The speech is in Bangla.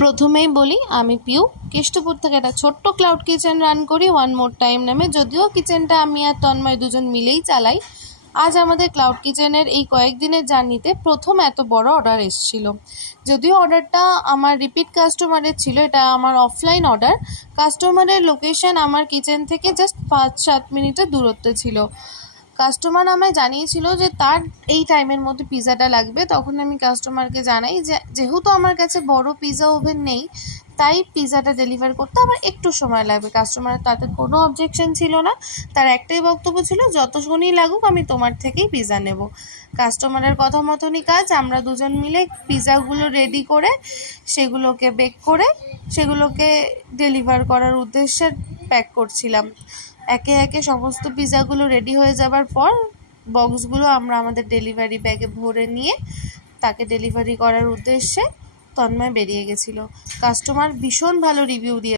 প্রথমেই বলি আমি পিউ কেষ্টপুর থেকে একটা ছোট্ট ক্লাউড কিচেন রান করি ওয়ান মোর টাইম নামে। যদিও কিচেনটা আমি আর তন্ময় দুজন মিলেই চালাই। আজ আমাদের ক্লাউড কিচেনের এই কয়েকদিনের জার্নিতে প্রথম এত বড় অর্ডার এসেছিল। যদিও অর্ডারটা আমার রিপিট কাস্টমারের ছিল, এটা আমার অফলাইন অর্ডার। কাস্টমারের লোকেশন আমার কিচেন থেকে জাস্ট 5-7 মিনিটের দূরত্বে ছিল। কাস্টমার আমায় জানিয়েছিল যে তার এই টাইমের মধ্যে পিৎজাটা লাগবে। তখন আমি কাস্টমারকে জানাই যে যেহেতু আমার কাছে বড় পিৎজা ওভেন নেই, তাই পিৎজাটা ডেলিভার করতে আমার একটু সময় লাগবে। কাস্টমারের তাতে কোনো অবজেকশন ছিল না, তার একটাই বক্তব্য ছিল যতক্ষণই লাগুক আমি তোমার থেকেই পিৎজা নেব। কাস্টমারের কথা মতনই কাজ। আমরা দুজন মিলে পিৎজাগুলো রেডি করে সেগুলোকে বেক করে সেগুলোকে ডেলিভার করার উদ্দেশ্যে প্যাক করছিলাম। একে একে সমস্ত পিৎজাগুলো রেডি হয়ে যাবার পর বক্সগুলো আমরা আমাদের ডেলিভারি ব্যাগে ভরে নিয়ে তাকে ডেলিভারি করার উদ্দেশ্যে তন্ময় বেরিয়ে গেছিলো। কাস্টমার ভীষণ ভালো রিভিউ দিয়ে